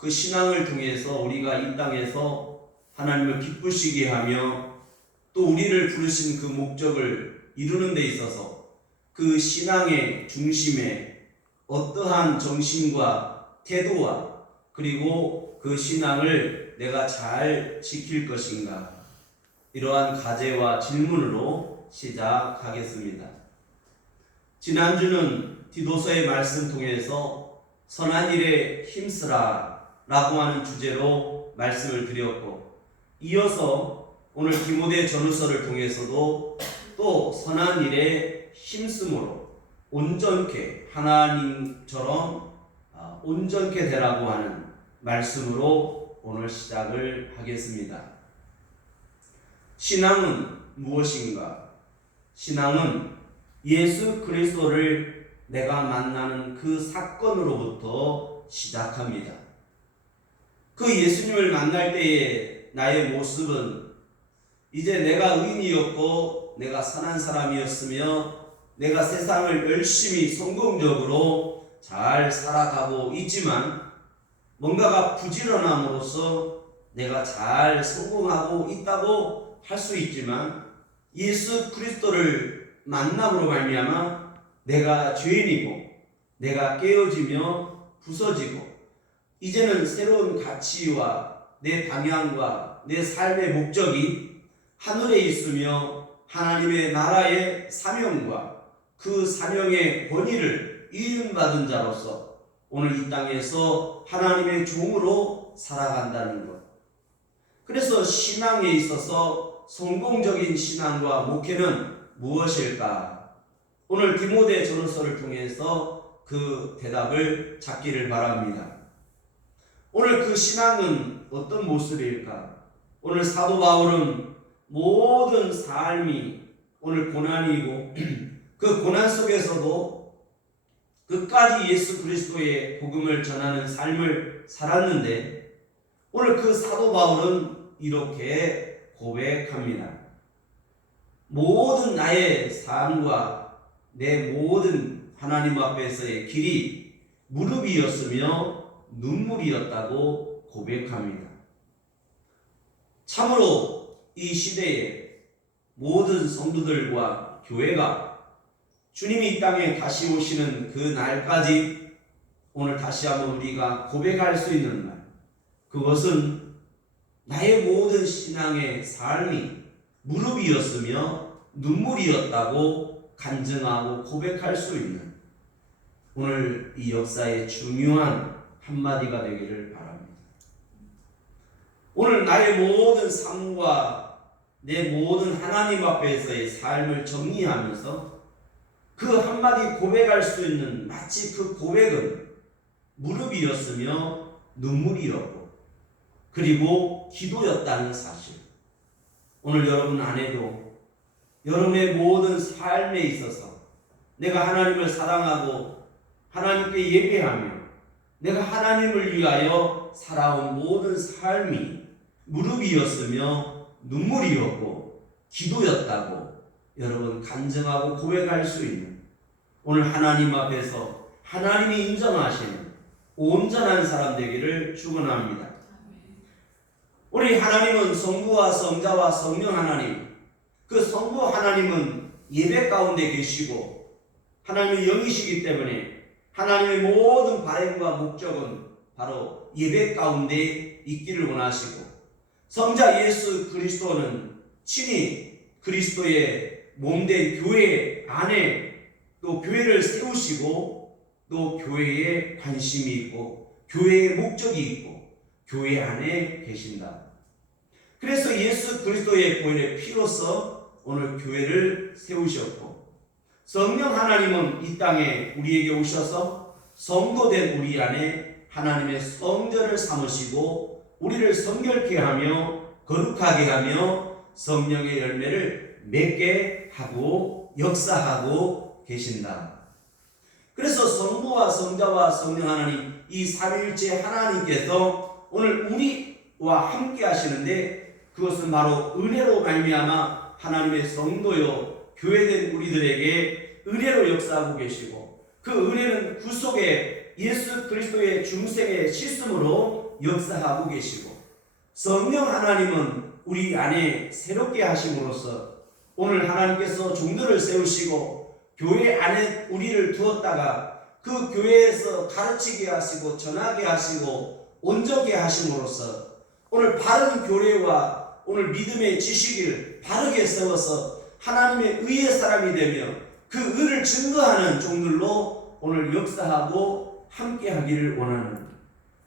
그 신앙을 통해서 우리가 이 땅에서 하나님을 기쁘시게 하며 또 우리를 부르신 그 목적을 이루는 데 있어서 그 신앙의 중심에 어떠한 정신과 태도와 그리고 그 신앙을 내가 잘 지킬 것인가, 이러한 과제와 질문으로 시작하겠습니다. 지난주는 디도서의 말씀 통해서 선한 일에 힘쓰라 라고 하는 주제로 말씀을 드렸고, 이어서 오늘 디모데 전후서를 통해서도 또 선한 일에 힘쓰므로 온전케 하나님처럼 온전케 되라고 하는 말씀으로 오늘 시작을 하겠습니다. 신앙은 무엇인가? 신앙은 예수 그리스도를 내가 만나는 그 사건으로부터 시작합니다. 그 예수님을 만날 때의 나의 모습은 이제 내가 의인이었고 내가 선한 사람이었으며 내가 세상을 열심히 성공적으로 잘 살아가고 있지만 뭔가가 부지런함으로써 내가 잘 성공하고 있다고 할 수 있지만 예수 그리스도를 만남으로 말미암아 내가 죄인이고 내가 깨어지며 부서지고 이제는 새로운 가치와 내 방향과 내 삶의 목적이 하늘에 있으며 하나님의 나라의 사명과 그 사명의 권위를 이음받은 자로서 오늘 이 땅에서 하나님의 종으로 살아간다는 것. 그래서 신앙에 있어서 성공적인 신앙과 목회는 무엇일까? 오늘 디모데 전후서를 통해서 그 대답을 찾기를 바랍니다. 오늘 그 신앙은 어떤 모습일까? 오늘 사도 바울은 모든 삶이 오늘 고난이고 그 고난 속에서도 끝까지 예수 그리스도의 복음을 전하는 삶을 살았는데 오늘 그 사도 바울은 이렇게 고백합니다. 모든 나의 삶과 내 모든 하나님 앞에서의 길이 무릎이었으며 눈물이었다고 고백합니다. 참으로 이 시대에 모든 성도들과 교회가 주님이 이 땅에 다시 오시는 그 날까지 오늘 다시 한번 우리가 고백할 수 있는 날, 그것은 나의 모든 신앙의 삶이 무릎이었으며 눈물이었다고 간증하고 고백할 수 있는 오늘 이 역사의 중요한 한마디가 되기를 바랍니다. 오늘 나의 모든 삶과 내 모든 하나님 앞에서의 삶을 정리하면서 그 한마디 고백할 수 있는 마치 그 고백은 무릎이었으며 눈물이었고 그리고 기도였다는 사실. 오늘 여러분 안에도 여러분의 모든 삶에 있어서 내가 하나님을 사랑하고 하나님께 예배하며 내가 하나님을 위하여 살아온 모든 삶이 무릎이었으며 눈물이었고 기도였다고 여러분 간증하고 고백할 수 있는 오늘 하나님 앞에서 하나님이 인정하시는 온전한 사람 되기를 축원합니다. 우리 하나님은 성부와 성자와 성령 하나님, 그 성부 하나님은 예배 가운데 계시고 하나님은 영이시기 때문에 하나님의 모든 바램과 목적은 바로 예배 가운데 있기를 원하시고 성자 예수 그리스도는 친히 그리스도의 몸된 교회 안에 또 교회를 세우시고 또 교회에 관심이 있고 교회의 목적이 있고 교회 안에 계신다. 그래서 예수 그리스도의 보혈의 피로서 오늘 교회를 세우셨고 성령 하나님은 이 땅에 우리에게 오셔서 성도된 우리 안에 하나님의 성전을 삼으시고 우리를 성결케 하며 거룩하게 하며 성령의 열매를 맺게 하고 역사하고 계신다. 그래서 성부와 성자와 성령 하나님 이 삼위일체 하나님께서 오늘 우리와 함께 하시는데 그것은 바로 은혜로 말미암아 하나님의 성도요 교회된 우리들에게 은혜로 역사하고 계시고 그 은혜는 구속의 예수 그리스도의 중생의 실습으로 역사하고 계시고, 성령 하나님은 우리 안에 새롭게 하심으로써 오늘 하나님께서 종들을 세우시고 교회 안에 우리를 두었다가 그 교회에서 가르치게 하시고 전하게 하시고 온전케 하심으로써 오늘 바른 교례와 오늘 믿음의 지식을 바르게 세워서 하나님의 의의 사람이 되며 그 의를 증거하는 종들로 오늘 역사하고 함께 하기를 원하는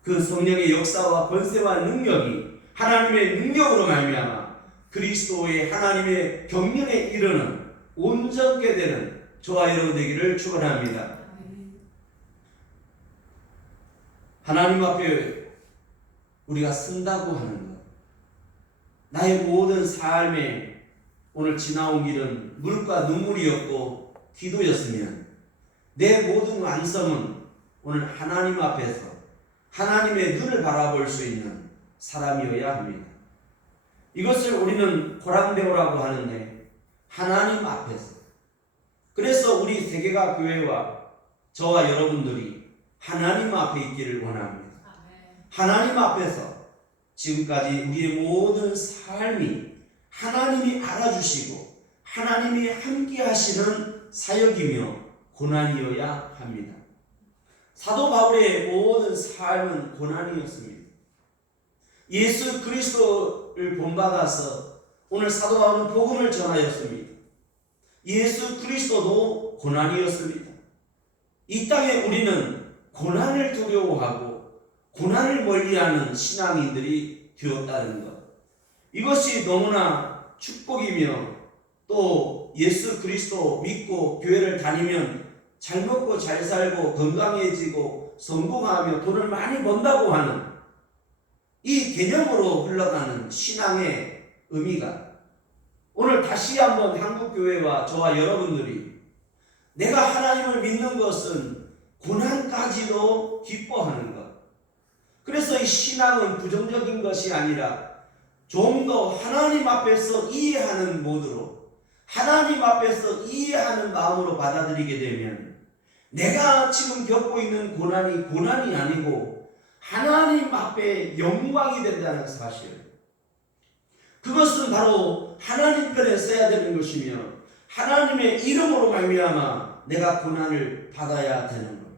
그 성령의 역사와 권세와 능력이 하나님의 능력으로 말미암아 그리스도의 하나님의 경륜에 이르는 온전케 되는 저와 여러분 되기를 축원합니다. 하나님 앞에 우리가 쓴다고 하는 것, 나의 모든 삶에 오늘 지나온 길은 물과 눈물이었고 기도였으면 내 모든 완성은 오늘 하나님 앞에서 하나님의 눈을 바라볼 수 있는 사람이어야 합니다. 이것을 우리는 고랑대오라고 하는데 하나님 앞에서, 그래서 우리 세계가 교회와 저와 여러분들이 하나님 앞에 있기를 원합니다. 하나님 앞에서 지금까지 우리의 모든 삶이 하나님이 알아주시고 하나님이 함께 하시는 사역이며 고난이어야 합니다. 사도 바울의 모든 삶은 고난이었습니다. 예수 그리스도를 본받아서 오늘 사도 바울은 복음을 전하였습니다. 예수 그리스도도 고난이었습니다. 이 땅에 우리는 고난을 두려워하고 고난을 멀리하는 신앙인들이 되었다는 것, 이것이 너무나 축복이며 또 예수 그리스도 믿고 교회를 다니면 잘 먹고 잘 살고 건강해지고 성공하며 돈을 많이 번다고 하는 이 개념으로 흘러가는 신앙의 의미가 오늘 다시 한번 한국교회와 저와 여러분들이 내가 하나님을 믿는 것은 고난까지도 기뻐하는 것, 그래서 이 신앙은 부정적인 것이 아니라 좀 더 하나님 앞에서 이해하는 모드로 하나님 앞에서 이해하는 마음으로 받아들이게 되면 내가 지금 겪고 있는 고난이 고난이 아니고 하나님 앞에 영광이 된다는 사실, 그것은 바로 하나님 편에 서야 되는 것이며 하나님의 이름으로 말미암아 내가 고난을 받아야 되는 것.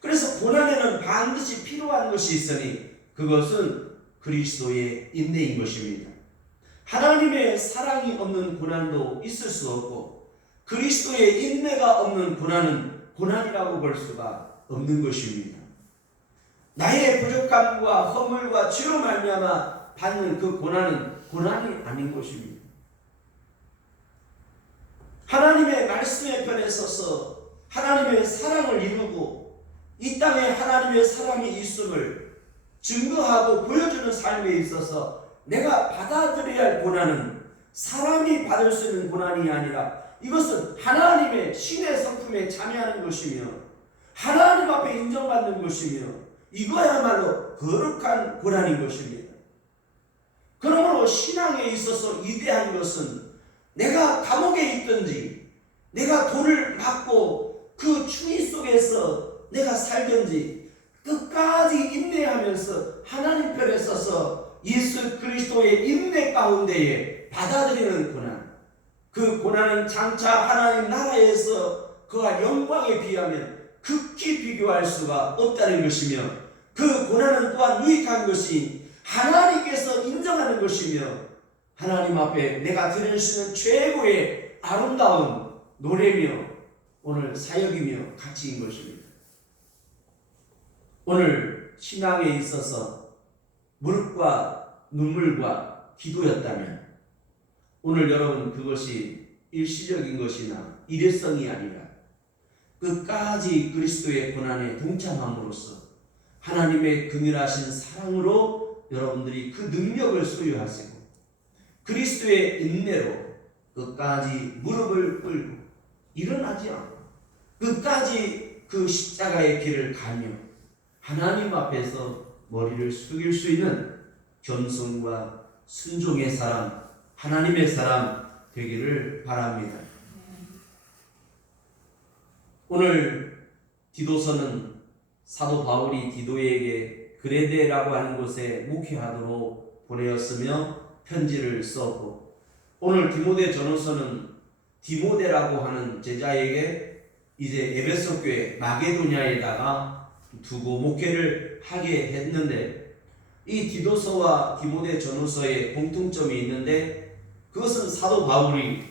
그래서 고난에는 반드시 필요한 것이 있으니 그것은 그리스도의 인내인 것입니다. 하나님의 사랑이 없는 고난도 있을 수 없고 그리스도의 인내가 없는 고난은 고난이라고 볼 수가 없는 것입니다. 나의 부족함과 허물과 죄로 말미암아 받는 그 고난은 고난이 아닌 것입니다. 하나님의 말씀의 편에 서서 하나님의 사랑을 이루고 이 땅에 하나님의 사랑이 있음을 증거하고 보여주는 삶에 있어서 내가 받아들여야 할 고난은 사람이 받을 수 있는 고난이 아니라 이것은 하나님의 신의 성품에 참여하는 것이며 하나님 앞에 인정받는 것이며 이거야말로 거룩한 고난인 것입니다. 그러므로 신앙에 있어서 위대한 것은 내가 감옥에 있든지 내가 돌을 맞고 그 추위 속에서 내가 살든지 끝까지 인내하면서 하나님 편에 서서 예수 그리스도의 인내 가운데에 받아들이는 고난, 그 고난은 장차 하나님 나라에서 그와 영광에 비하면 극히 비교할 수가 없다는 것이며 그 고난은 또한 유익한 것이 하나님께서 인정하는 것이며 하나님 앞에 내가 드릴 수 있는 최고의 아름다운 노래며 오늘 사역이며 가치인 것입니다. 오늘 신앙에 있어서 무릎과 눈물과 기도였다면 오늘 여러분 그것이 일시적인 것이나 일회성이 아니라 끝까지 그리스도의 고난에 동참함으로써 하나님의 긍휼하신 사랑으로 여러분들이 그 능력을 소유하시고 그리스도의 인내로 끝까지 무릎을 꿇고 일어나지 않고 끝까지 그 십자가의 길을 가며 하나님 앞에서 머리를 숙일 수 있는 겸손과 순종의 사람, 하나님의 사람 되기를 바랍니다. 오늘 디도서는 사도 바울이 디도에게 그레데라고 하는 곳에 목회하도록 보내었으며 편지를 썼고, 오늘 디모데 전후서는 디모데라고 하는 제자에게 이제 에베소 교회 마게도냐에다가 두고 목회를 하게 했는데, 이 디도서와 디모데 전후서에 공통점이 있는데, 그것은 사도 바울이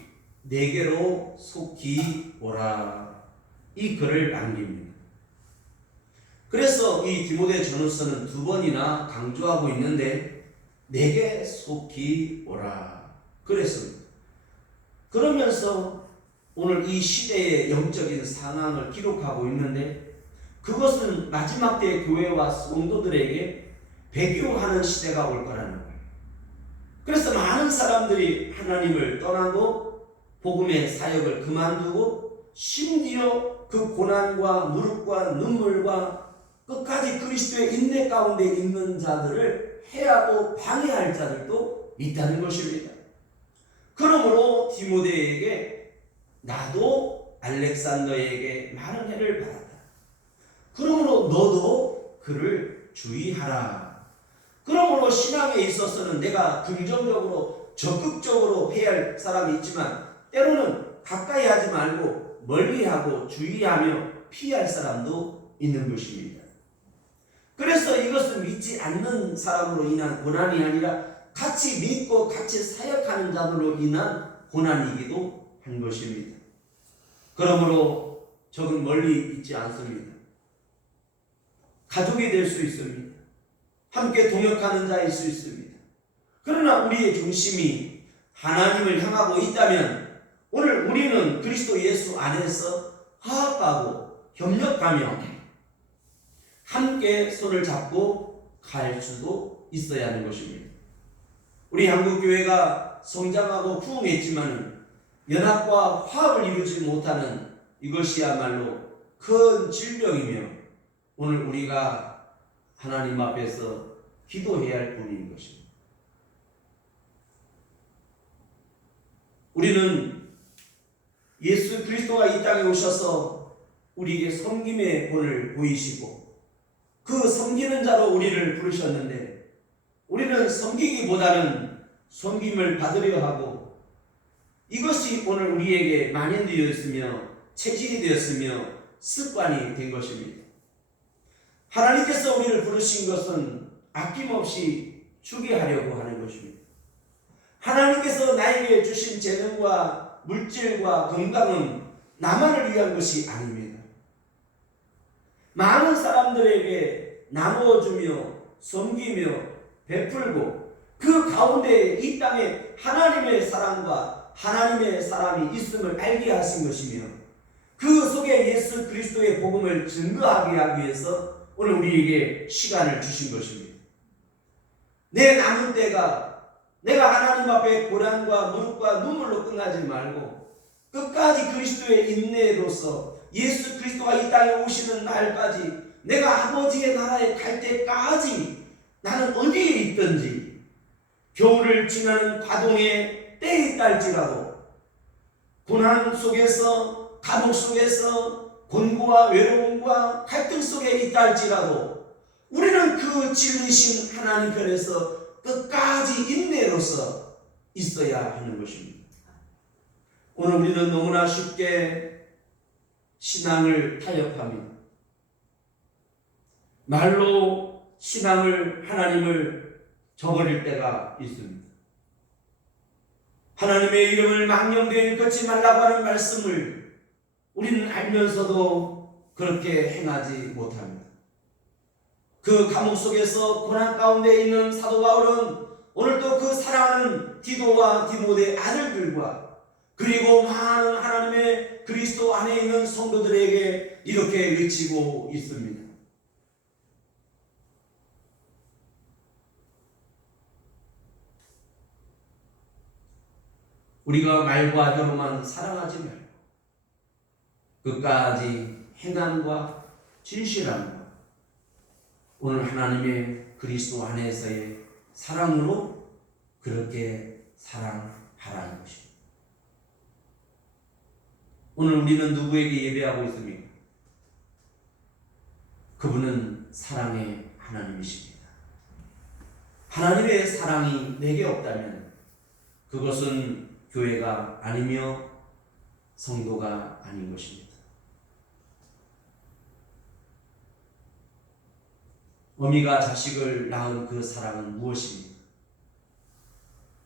내게로 속히 오라, 이 글을 남깁니다. 그래서 이 디모데 전후서는 두 번이나 강조하고 있는데 내게 속히 오라 그랬습니다. 그러면서 오늘 이 시대의 영적인 상황을 기록하고 있는데, 그것은 마지막 때 교회와 성도들에게 배교하는 시대가 올 거라는 거예요. 그래서 많은 사람들이 하나님을 떠나고 복음의 사역을 그만두고, 심지어 그 고난과 무릎과 눈물과 끝까지 그리스도의 인내 가운데 있는 자들을 해하고 방해할 자들도 있다는 것입니다. 그러므로 디모데에게 나도 알렉산더에게 많은 해를 받았다. 그러므로 너도 그를 주의하라. 그러므로 신앙에 있어서는 내가 긍정적으로 적극적으로 해야 할 사람이 있지만, 때로는 가까이 하지 말고 멀리하고 주의하며 피할 사람도 있는 것입니다. 그래서 이것은 믿지 않는 사람으로 인한 고난이 아니라 같이 믿고 같이 사역하는 자들로 인한 고난이기도 한 것입니다. 그러므로 적은 멀리 있지 않습니다. 가족이 될 수 있습니다. 함께 동역하는 자일 수 있습니다. 그러나 우리의 중심이 하나님을 향하고 있다면, 오늘 우리는 그리스도 예수 안에서 화합하고 협력하며 함께 손을 잡고 갈 수도 있어야 하는 것입니다. 우리 한국교회가 성장하고 부흥했지만 연합과 화합을 이루지 못하는 이것이야말로 큰 질병이며, 오늘 우리가 하나님 앞에서 기도해야 할 분인 것입니다. 우리는 예수 그리스도가 이 땅에 오셔서 우리에게 섬김의 본을 보이시고 그 섬기는 자로 우리를 부르셨는데, 우리는 섬기기보다는 섬김을 받으려 하고, 이것이 오늘 우리에게 만연되었으며 체질이 되었으며 습관이 된 것입니다. 하나님께서 우리를 부르신 것은 아낌없이 주게 하려고 하는 것입니다. 하나님께서 나에게 주신 재능과 물질과 건강은 나만을 위한 것이 아닙니다. 많은 사람들에게 나누어주며 섬기며 베풀고, 그 가운데 이 땅에 하나님의 사랑과 하나님의 사람이 있음을 알게 하신 것이며, 그 속에 예수 그리스도의 복음을 증거하게 하기 위해서 오늘 우리에게 시간을 주신 것입니다. 내 남은 때가 내가 하나님 앞에 고난과 무릎과 눈물로 끝나지 말고 끝까지 그리스도의 인내로서 예수 그리스도가 이 땅에 오시는 날까지, 내가 아버지의 나라에 갈 때까지 나는 어디에 있든지, 겨울을 지나는 과동의 때에 있다 할지라도, 고난 속에서 감옥 속에서 곤고와 외로움과 갈등 속에 있다 할지라도, 우리는 그 진리신 하나님 편에서 끝까지 인내로서 있어야 하는 것입니다. 오늘 우리는 너무나 쉽게 신앙을 타협합니다. 말로 신앙을, 하나님을 저버릴 때가 있습니다. 하나님의 이름을 망령되이 걷지 말라고 하는 말씀을 우리는 알면서도 그렇게 행하지 못합니다. 그 감옥 속에서 고난 가운데 있는 사도 바울은 오늘도 그 사랑하는 디도와 디모데 아들들과 그리고 많은 하나님의 그리스도 안에 있는 성도들에게 이렇게 외치고 있습니다. 우리가 말과 혀로만 사랑하지 말고 끝까지 행함과 진실함과 오늘 하나님의 그리스도 안에서의 사랑으로 그렇게 사랑하라는 것입니다. 오늘 우리는 누구에게 예배하고 있습니까? 그분은 사랑의 하나님이십니다. 하나님의 사랑이 내게 없다면 그것은 교회가 아니며 성도가 아닌 것입니다. 어미가 자식을 낳은 그 사랑은 무엇입니까?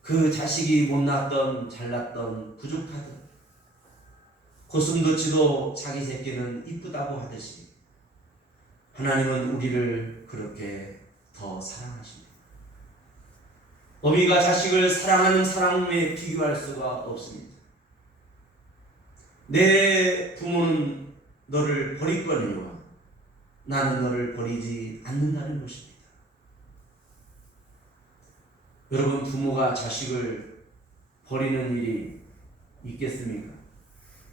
그 자식이 못났던 잘났던 부족하던 고슴도치도 자기 새끼는 이쁘다고 하듯이 하나님은 우리를 그렇게 더 사랑하십니다. 어미가 자식을 사랑하는 사랑에 비교할 수가 없습니다. 내 부모는 너를 버리거니와 나는 너를 버리지 않는다는 것입니다. 여러분, 부모가 자식을 버리는 일이 있겠습니까?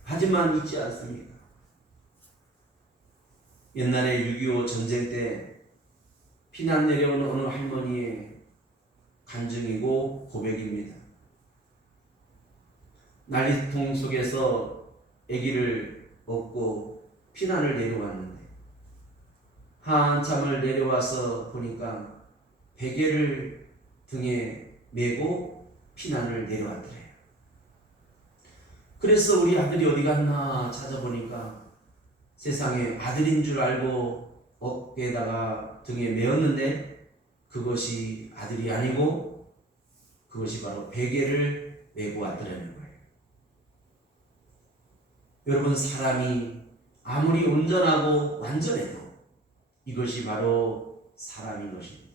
하지만 있지 않습니까? 옛날에 6.25 전쟁 때 피난 내려온 어느 할머니의 간증이고 고백입니다. 난리통 속에서 아기를 업고 피난을 내려왔는데 한참을 내려와서 보니까 베개를 등에 메고 피난을 내려왔더래요. 그래서 우리 아들이 어디 갔나 찾아보니까 세상에 아들인 줄 알고 어깨에다가 등에 메었는데 그것이 아들이 아니고 그것이 바로 베개를 메고 왔더라는 거예요. 여러분, 사람이 아무리 온전하고 완전해도 이것이 바로 사람인 것입니다.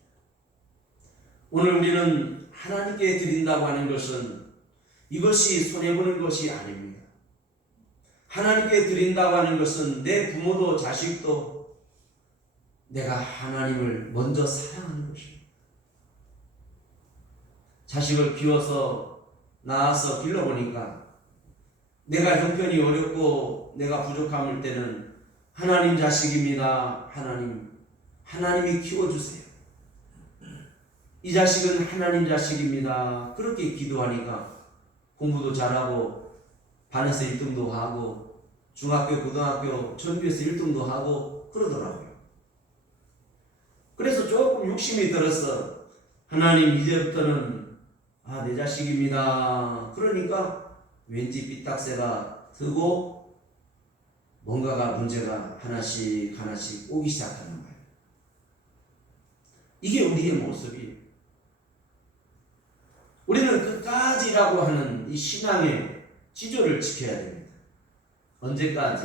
오늘 우리는 하나님께 드린다고 하는 것은 이것이 손해보는 것이 아닙니다. 하나님께 드린다고 하는 것은 내 부모도 자식도 내가 하나님을 먼저 사랑하는 것입니다. 자식을 키워서 낳아서 길러보니까 내가 형편이 어렵고 내가 부족함일 때는 하나님 자식입니다. 하나님이 키워주세요. 이 자식은 하나님 자식입니다. 그렇게 기도하니까 공부도 잘하고 반에서 1등도 하고 중학교, 고등학교, 전교에서 1등도 하고 그러더라고요. 그래서 조금 욕심이 들어서 하나님 이제부터는 내 자식입니다. 그러니까 왠지 삐딱새가 드고 뭔가가 문제가 하나씩 오기 시작하는 거예요. 이게 우리의 모습이에요. 우리는 끝까지라고 하는 이 신앙의 지조를 지켜야 됩니다. 언제까지?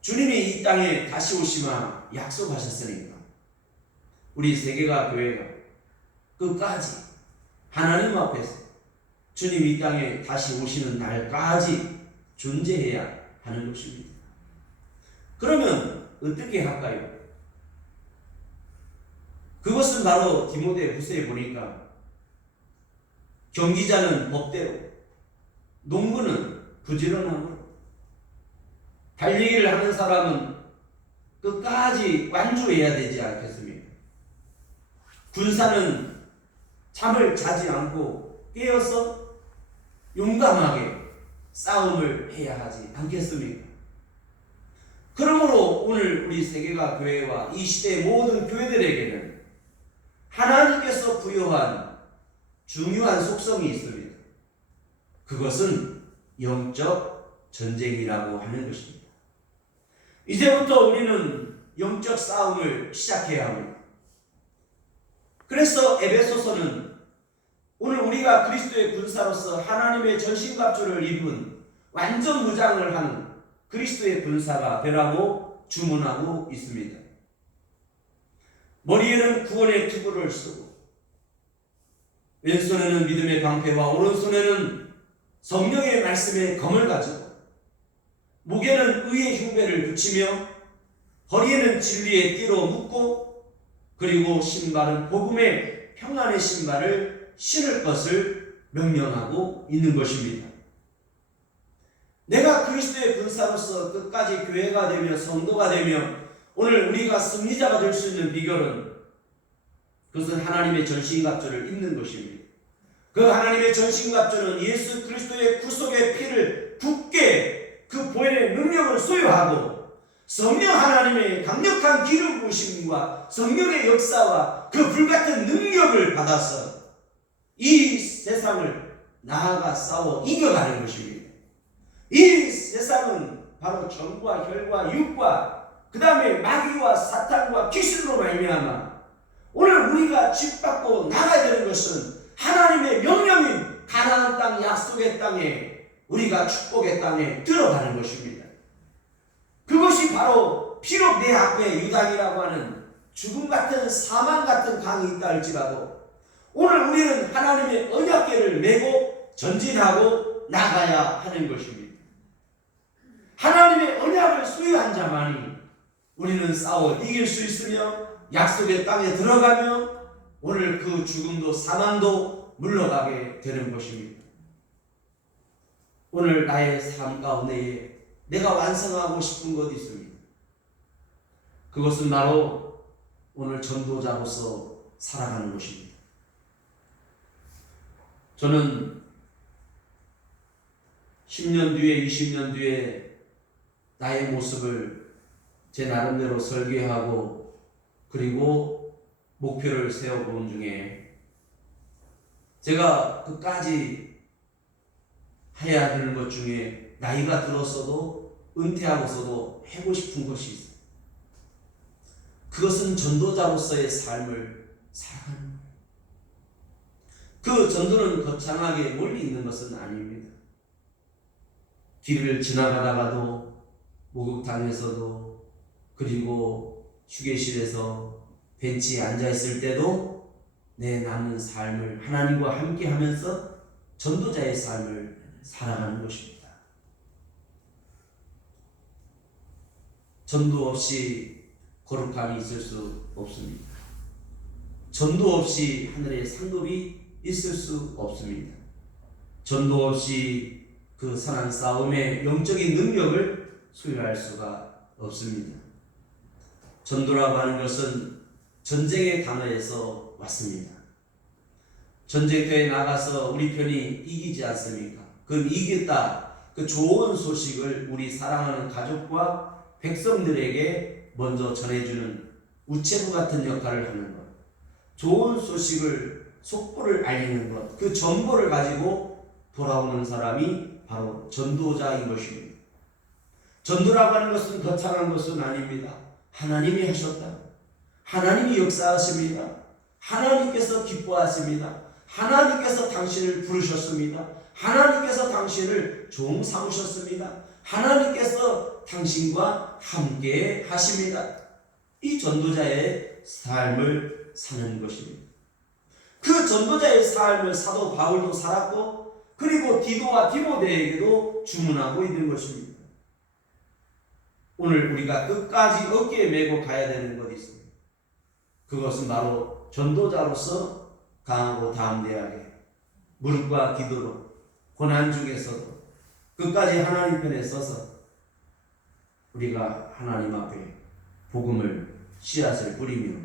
주님이 이 땅에 다시 오시마 약속하셨으니까 우리 세계가 교회가 끝까지 하나님 앞에서 주님 이 땅에 다시 오시는 날까지 존재해야 하는 것입니다. 그러면 어떻게 할까요? 그것은 바로 디모데 후서에 보니까 경기자는 법대로, 농부는 부지런함으로, 달리기를 하는 사람은 끝까지 완주해야 되지 않겠습니까? 군사는 잠을 자지 않고 깨어서 용감하게 싸움을 해야 하지 않겠습니까? 그러므로 오늘 우리 세계가 교회와 이 시대의 모든 교회들에게는 하나님께서 부여한 중요한 속성이 있습니다. 그것은 영적 전쟁이라고 하는 것입니다. 이제부터 우리는 영적 싸움을 시작해야 합니다. 그래서 에베소서는 오늘 우리가 그리스도의 군사로서 하나님의 전신갑주를 입은 완전 무장을 한 그리스도의 군사가 되라고 주문하고 있습니다. 머리에는 구원의 투구를 쓰고 왼손에는 믿음의 방패와 오른손에는 성령의 말씀의 검을 가지고 목에는 의의 흉배를 붙이며 허리에는 진리의 띠로 묶고 그리고 신발은 복음의 평안의 신발을 신을 것을 명령하고 있는 것입니다. 내가 그리스도의 군사로서 끝까지 교회가 되며 성도가 되며 오늘 우리가 승리자가 될 수 있는 비결은 그것은 하나님의 전신갑주를 입는 것입니다. 그 하나님의 전신갑주는 예수 그리스도의 구속의 피를 굳게 그 보혈의 능력을 소유하고 성령 하나님의 강력한 기름 부으심과 성령의 역사와 그 불같은 능력을 받아서 이 세상을 나아가 싸워 이겨가는 것입니다. 이 세상은 바로 정과 혈과 육과 그 다음에 마귀와 사탄과 귀신으로 말미암아 오늘 우리가 쥐받고 나가야 되는 것은 하나님의 명령인 가나안 땅 약속의 땅에 우리가 축복의 땅에 들어가는 것입니다. 그것이 바로 비록 내 앞에 유당이라고 하는 죽음 같은 사망 같은 강이 있다 할지라도 오늘 우리는 하나님의 언약궤를 메고 전진하고 나가야 하는 것입니다. 하나님의 언약을 소유한 자만이 우리는 싸워 이길 수 있으며 약속의 땅에 들어가면 오늘 그 죽음도 사망도 물러가게 되는 것입니다. 오늘 나의 삶 가운데에 내가 완성하고 싶은 것이 있습니다. 그것은 바로 오늘 전도자로서 살아가는 것입니다. 저는 10년 뒤에 20년 뒤에 나의 모습을 제 나름대로 설계하고 그리고 목표를 세워본 중에 제가 끝까지 해야 되는 것 중에 나이가 들었어도 은퇴하고서도 하고 싶은 것이 있어요. 그것은 전도자로서의 삶을 살아가는 거예요. 그 전도는 거창하게 멀리 있는 것은 아닙니다. 길을 지나가다가도 목욕탕에서도 그리고 휴게실에서 벤치에 앉아있을 때도 내 남은 삶을 하나님과 함께 하면서 전도자의 삶을 살아가는 것입니다. 전도 없이 거룩함이 있을 수 없습니다. 전도 없이 하늘의 상급이 있을 수 없습니다. 전도 없이 그 선한 싸움의 영적인 능력을 소유할 수가 없습니다. 전도라고 하는 것은 전쟁의 단어에서 왔습니다. 전쟁터에 나가서 우리 편이 이기지 않습니까? 그 이겼다, 그 좋은 소식을 우리 사랑하는 가족과 백성들에게 먼저 전해주는 우체부 같은 역할을 하는 것, 좋은 소식을 속보를 알리는 것, 그 정보를 가지고 돌아오는 사람이 바로 전도자인 것입니다. 전도라고 하는 것은 거창한 것은 아닙니다. 하나님이 하셨다. 하나님이 역사하십니다. 하나님께서 기뻐하십니다. 하나님께서 당신을 부르셨습니다. 하나님께서 당신을 종 삼으셨습니다. 하나님께서 당신과 함께 하십니다. 이 전도자의 삶을 사는 것입니다. 그 전도자의 삶을 사도 바울도 살았고 그리고 디도와 디모데에게도 주문하고 있는 것입니다. 오늘 우리가 끝까지 어깨에 메고 가야 되는 것이 있습니다. 그것은 바로 전도자로서 강하고 담대하게 무릎과 기도로 고난 중에서도 끝까지 하나님 편에 서서 우리가 하나님 앞에 복음을 씨앗을 뿌리며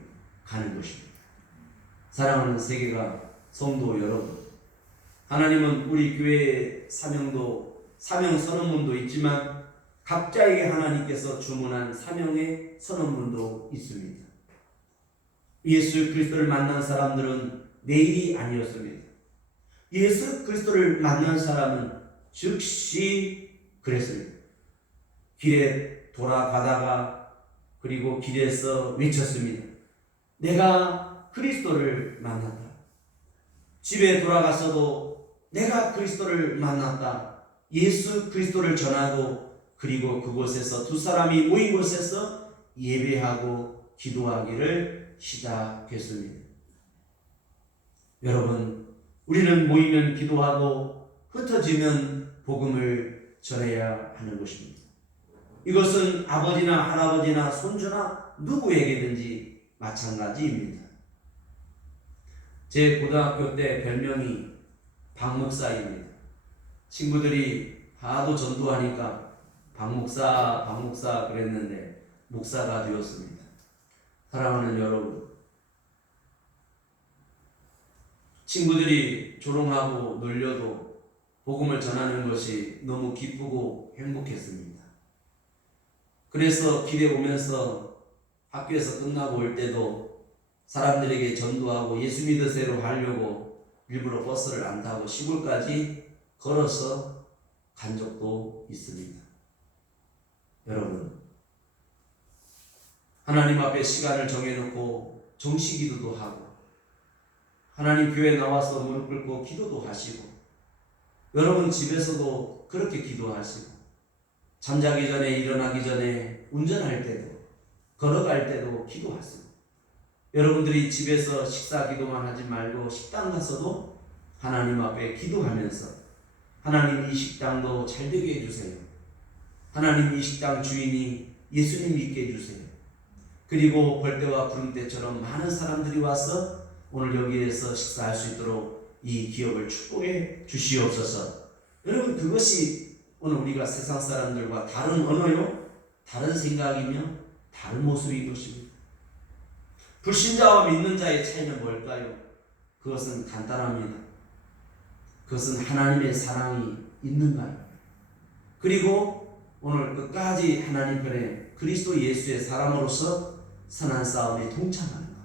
가는 것입니다. 사랑하는 세계가 성도 여러분, 하나님은 우리 교회의 사명 선언문도 있지만 각자에게 하나님께서 주문한 사명의 선언문도 있습니다. 예수 그리스도를 만난 사람들은 내일이 아니었습니다. 예수 그리스도를 만난 사람은 즉시 그랬습니다. 길에 돌아가다가 그리고 길에서 외쳤습니다. 내가 그리스도를 만났다. 집에 돌아가서도 내가 그리스도를 만났다. 예수 그리스도를 전하고 그리고 그곳에서 두 사람이 모인 곳에서 예배하고 기도하기를 시작했습니다. 여러분, 우리는 모이면 기도하고 흩어지면 복음을 전해야 하는 것입니다. 이것은 아버지나 할아버지나 손주나 누구에게든지 마찬가지입니다. 제 고등학교 때 별명이 박목사입니다. 친구들이 하도 전도하니까 박목사 그랬는데 목사가 되었습니다. 사랑하는 여러분, 친구들이 조롱하고 놀려도 복음을 전하는 것이 너무 기쁘고 행복했습니다. 그래서 길에 오면서 학교에서 끝나고 올 때도 사람들에게 전도하고 예수 믿으세요 하려고 일부러 버스를 안 타고 시골까지 걸어서 간 적도 있습니다. 여러분, 하나님 앞에 시간을 정해놓고 정시기도도 하고 하나님 교회 나와서 무릎 꿇고 기도도 하시고 여러분 집에서도 그렇게 기도하시고 잠자기 전에 일어나기 전에 운전할 때도 걸어갈 때도 기도하시고 여러분들이 집에서 식사 기도만 하지 말고 식당 가서도 하나님 앞에 기도하면서 하나님 이 식당도 잘 되게 해주세요. 하나님 이 식당 주인이 예수님 믿게 해주세요. 그리고 벌떼와 구름대처럼 많은 사람들이 와서 오늘 여기에서 식사할 수 있도록 이 기업을 축복해 주시옵소서. 여러분, 그것이 오늘 우리가 세상 사람들과 다른 언어요, 다른 생각이며 다른 모습인 것입니다. 불신자와 믿는 자의 차이는 뭘까요? 그것은 간단합니다. 그것은 하나님의 사랑이 있는가요? 그리고 오늘 끝까지 하나님 편에 그리스도 예수의 사람으로서 선한 싸움에 동참하는가?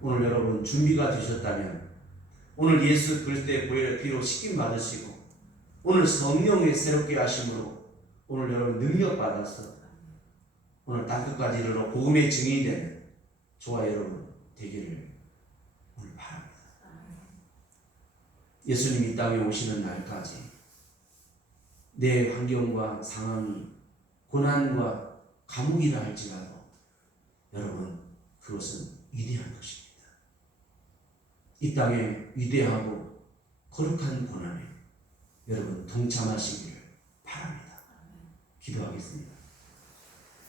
오늘 여러분 준비가 되셨다면 오늘 예수 그리스도의 보혈의 피로 씻김 받으시고 오늘 성령의 새롭게 하심으로 오늘 여러분 능력 받아서 오늘 땅끝까지 이르러 복음의 증인이 되는 저와 여러분 되기를 오늘 바랍니다. 예수님 이 땅에 오시는 날까지 내 환경과 상황이 고난과 감옥이라 할지라도 여러분 그것은 위대한 것입니다. 이 땅에 위대하고 거룩한 고난에 여러분 동참하시기를 바랍니다. 기도하겠습니다.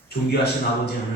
존귀하신 아버지 하나님,